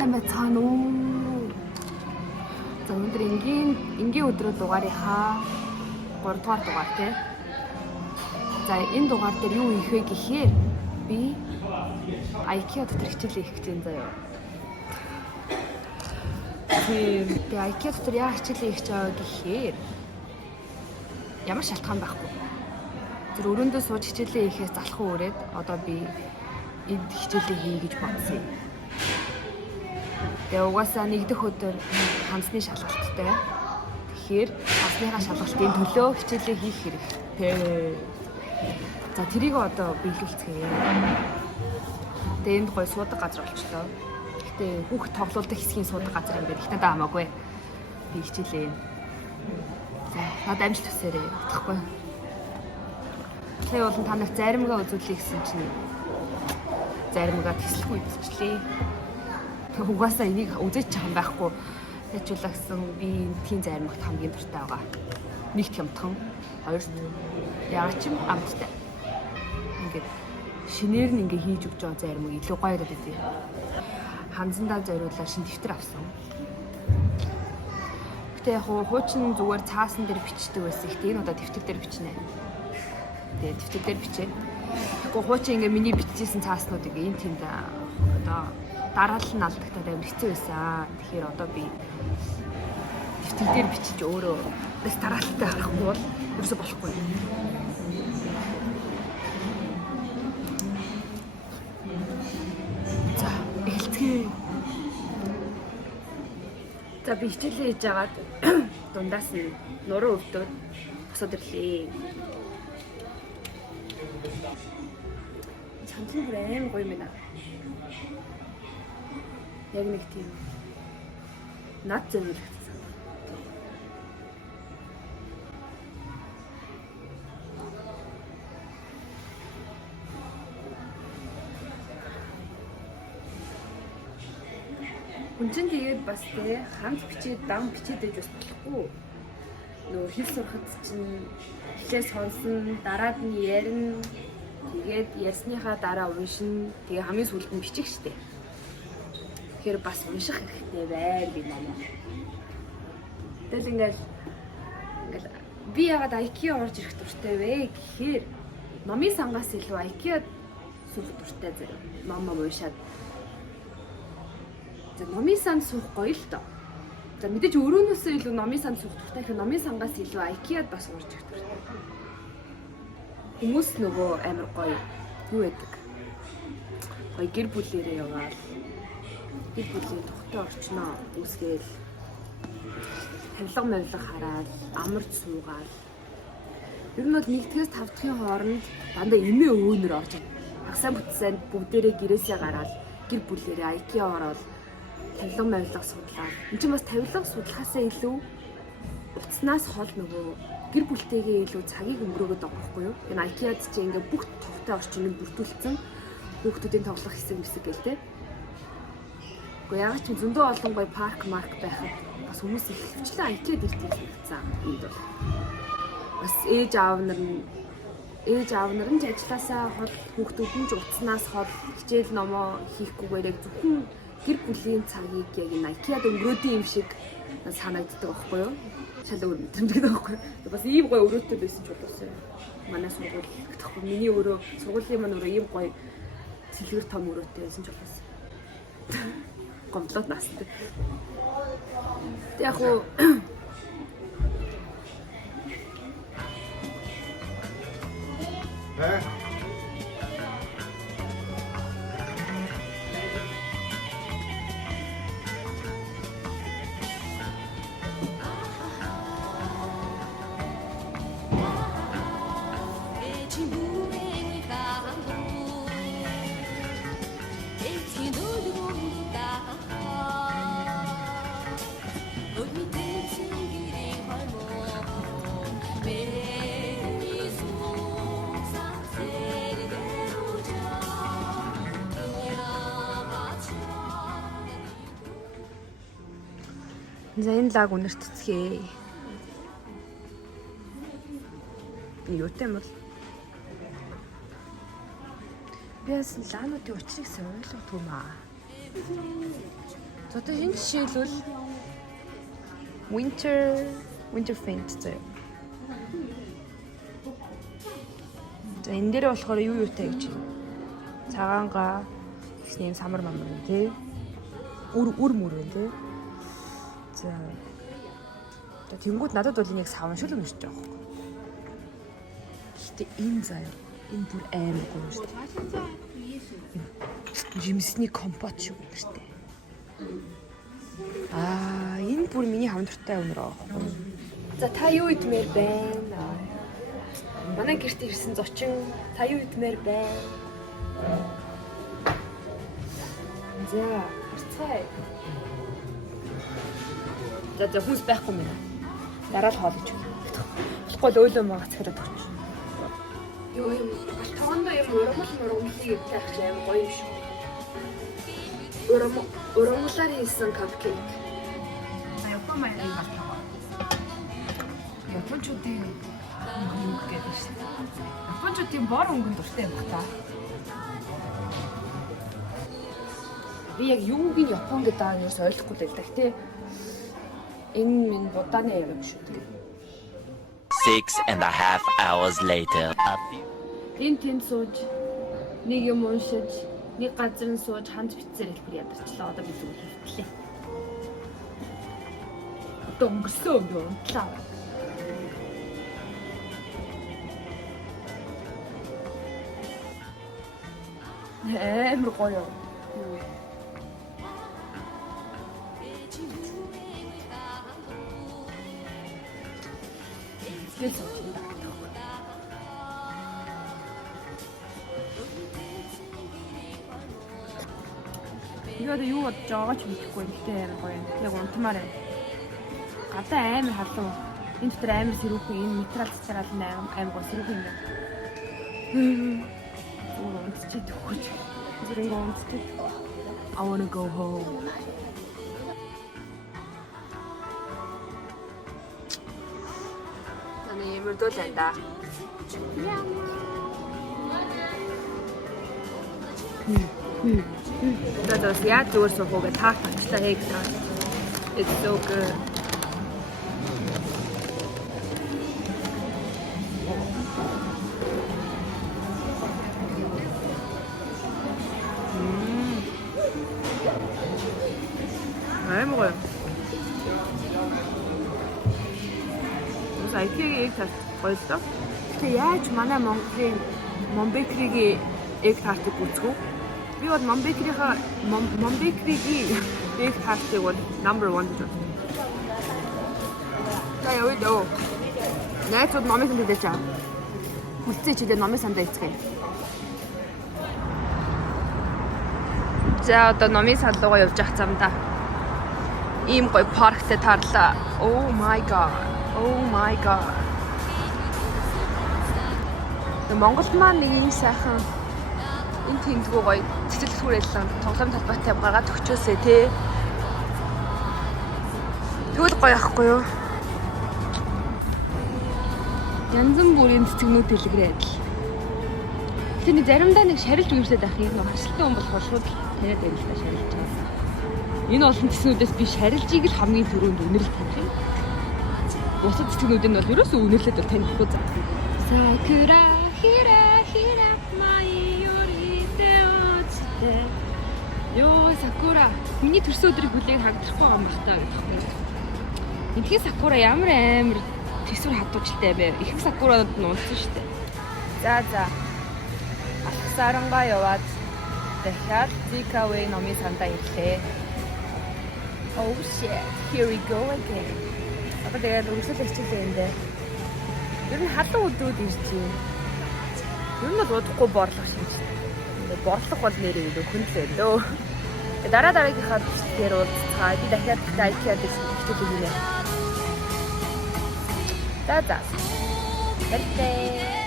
сайн байцгаана уу. За өнөөдөр энгийн өдрөө дугаарынхаа 3 дугаар дугаар тий. За энэ дугаар дээр юу хийх вэ гэхээр би IKEA дотор хичээлээ хийх гэж байна заяа. Тэгээ IKEA дотор яа хичээлээ хийх гэж байгаа гэхээр ямар шалтгаан байхгүй. Тэр өрөөндөө сууж хичээлээ хийхээс залхуу өрөөд одоо би энд хичээлээ хий гэж бодсон юм. Тэгээ угаасаа нэгдэх өдөр хансны шалгалттай. Тэгэхээр хансныхаа шалгалтын төлөө хичээлээ хийх хэрэгтэй. За тэрийг одоо биелүүлцгээе. Тэгээ энд гоё суудаг газар болчлоо. Гэтэ хүүхд тоглоулдаг хэсгийн суудаг газар юм байна. Их надад хамаагүй. Би хичээлээ. За надад амжилт хүсээрэй. Утгахгүй. Тэгээ болон та нарт заримгаа үзүүлэх гэсэн чинь заримгаа тэслэхгүй үзчихлээ. Угаасаа энийг үзэж чам байхгүй яжуулаа гэсэн би тийм заримгт хамгийн дуртай байгаа. Нэгт хямдхан, хоёрт яагаад ч юм амттай. Ингээд шинээр нь ингээ хийж өгч байгаа заримыг илүү гоё гэдэг тийм. Ханзандаа зориулаад шин дэвтэр авсан. Гэтэ яг хуучин зүгээр цаасан дээр бичдэг байсан. Гэтэ энэ удаа дэвтэр дээр бичнэ. Тэгээ дэвтэр дээр бичээ. Тэгэхгүй хуучин ингээ миний бичижсэн цааснуудыг энэ тиймд одоо дараалал нь алдагтаад амар хэцүү байсан. Тэгэхээр одоо би дэвтэр дээр бичиж өөрөө бас дараалалтай харахгүй бол ерөөсө болохгүй. За, эхэлцгээе. За би хичээлээ хийж агаад дундаас нь нуруу өвдөд босоод ирлээ. Чамдлын бүр амар гоё юм байна. Яг нэг тийм над зэмлэгдсэн. Хүнчин тэгээд бас те хамт бичээд дан бичээд байж бас болохгүй. Нөгөө хэл сурахад чинь хичээс сонсон, дараад нь ярина. Тэгээд ярьсныхаа дараа уншина. Тэгээ хамгийн сүүлд нь бичих штеп. Тэгэхээр бас унших хэрэгтэй байр би намаа. Тэгэл ингээл би ягаад IKEA орж ирэх дуртай вэ гэхээр номын сангаас илүү IKEA суух дуртай зэрэг. Ном уншаад. За номын санд суух гоё л доо. За мэдээж өрөөнөөсөө илүү номын санд суух дуртай. Тэгэхээр номын сангаас илүү IKEA-д бас орж ирэх дуртай. Хүмүүс нөгөө амар гоё юу гэдэг. Гоё гэр бүлээрээ яваад гэр бүлийн тогтоо орчноо үүсгээл тавилга хараад амарч суугаад ер нь бол 1-ээс 5 дахьын хооронд дандаа эмээ өвөнөр орж хагсаа бүтсэнд бүгдээрээ гэрээсээ гараад гэр бүлээрээ IKEA ороод тавилга судлаад энэ чинь бас тавилга судлахаасаа илүү утаснаас хол нөгөө гэр бүлтэйгээ илүү цагийг өнгөрөөгд байгаа байхгүй юу? Энэ IKEA-д чинь ингээ бүх тогтоо орчныг бүрдүүлсэн хүүхдүүдийн тоглох хэсэг гээл те. Гэхдээ яг ч зөндөө олон гоё парк байхад бас хүмүүс их хвчлэн IKEA-д ирдэг гэсэн энд бол. Бас ээж аав нар нь ажилласаа хол хүүхдүүд нь ч утаснаас хол хичээл номоо хийхгүйгээр яг зөвхөн гэр бүлийн цагийг яг энэ IKEA-д өнгөрөөдөө юм шиг санагддаг байхгүй юу? Шал өөр мэдрэмжтэй байхгүй юу? Бас ийм гоё өрөөтэй байсан ч болоосаа. Манай сургууль гэхгүй миний өөрөө сургуулийн маань өөрөө ийм гоё цэлгэр том өрөөтэй байсан ч болоосаа. Гомдлоод настай. Яг уу за энэ лаг үнэрт цэцгээ. Би юутай юм бол Би бас лаануудын учрыг сайн ойлгох юм аа. За одоо энэ жишээлбэл winter faint заяа. За энэ дээр болохоор юу юутай гэж байна. Цагаангаа гэсэн юм самар мамар юм тий. Үр мөр байна тий. За. Тэнгүүд надад бол энэ яг савн шиг л уншиж байгаа юм. Гэтэ энэ заяа. Энэ бүр амар гоё шүү дээ. Жимсний компот шиг юм шүү дээ. Энэ бүр миний хамтартай өнөр аахгүй. За та юу идмээр байна? Манай гэрт ирсэн зочин та юу идмээр байна? За, харцгаая. За хүнс байхгүй мэн. Дараа л хоолж өгье. Болохгүй л өөлөө магац хэрэг өгч. Юу юм? Тоондоо юм урамлыг идэх ч аим гоё юм шүү. Урамлаар хийсэн капкейк. Япон маягийн батгаа. Япончуудын өнгө гэдэг шүү дээ. Япончуудын бор өнгөнд дуртай юм байна. Би яг юуг нь Япон гэдэг аа юус ойлгохгүй л байдаг тий. Энэ минь будааны юм шүү дээ. 6.5 hours later. Тэнд сууж нэг юм уншиж нэг газар нь сууж ханд бицээр хэлбэр ядарчлаа. Одоо би зүгээр хэлтлээ. Одоо өнгөрсөн юм би унтлаа. Амар гоё. Бид одоо юу бодож байгаагаа ч мэдэхгүй юм. Гэтэ амар гоё юм. Яг унтмаар байна. Гадаа амар халуун. Энэ дотор амар сэрүүхэн энэ материал цацрал амар гоё сэрүүхэн юм байна. Унтчих дөхөж. Зэрэг унтчих. I wanna go home. Таны ямар дуулаа да. That's yeah, зүгээр суух уу гэж таачтай хийг таа. It's so good. 먹어요. 그래서 IKEA egg tart 맛있어? 근데 яаж манай Монголын Монбекригийн egg tart-ыг үзгүү? Би бол Монбекригийн egg tart-ыг бол number 1 гэж байна. За явъя дөө. Найзууд номыг сандаа чаа. Хүлцээ чидээ номыг сандаа эцгээе. За одоо номын сандуугаа явж явах замдаа. Ийм гоё парктэй тарлаа. Oh my god. Монголд маань нэг юм сайхан энэ тэмдгүү гоё цэцэл түрээлэн тоглоом талбайтай гаргаад өгчөөсэй тий. Тэгвэл гоё ахгүй юу? Янз бүрийн цэцгнүүд дэлгэрээд л. Тэний заримдаа нэг шарилж үерсээд байх юм. Харшилтын хүн болохоор шууд таниад байл та шарилж байгаа. Энэ олон цэцгнүүдээс би шарилжийг л хамгийн түрүүнд үнэрлэж тавих юм. Бусад цэцгнүүд нь бол ерөөсөө үнэрлээд бол танихгүй заа. Sakura hira mai yorite ochite. Ёо Sakura. Миний төрсөн өдрийг хүлээн хагдрахгүй юм байна та гэх юм. Энэхий Sakura ямар амар төсвөр хадуучтай бэ? Их Sakura-нууд нь унтсан шүү дээ. За. Алхасарангаа яваад дахиад Zikaway номын сандаа ирлээ. Oh shit, here we go again. Одоо тэгээд өргөсөл хичээлээ энэ. Ер нь халуун өдрүүд ирж байна. Ер нь бол удахгүй борлох шинж. Борлох бол нэрээ өхөнлөө лөө. Дараагийнхаа бичлэгээр уулзцаа. Би дахиад IKEA-д хичээлээ хийнэ. За. Бэлтээ.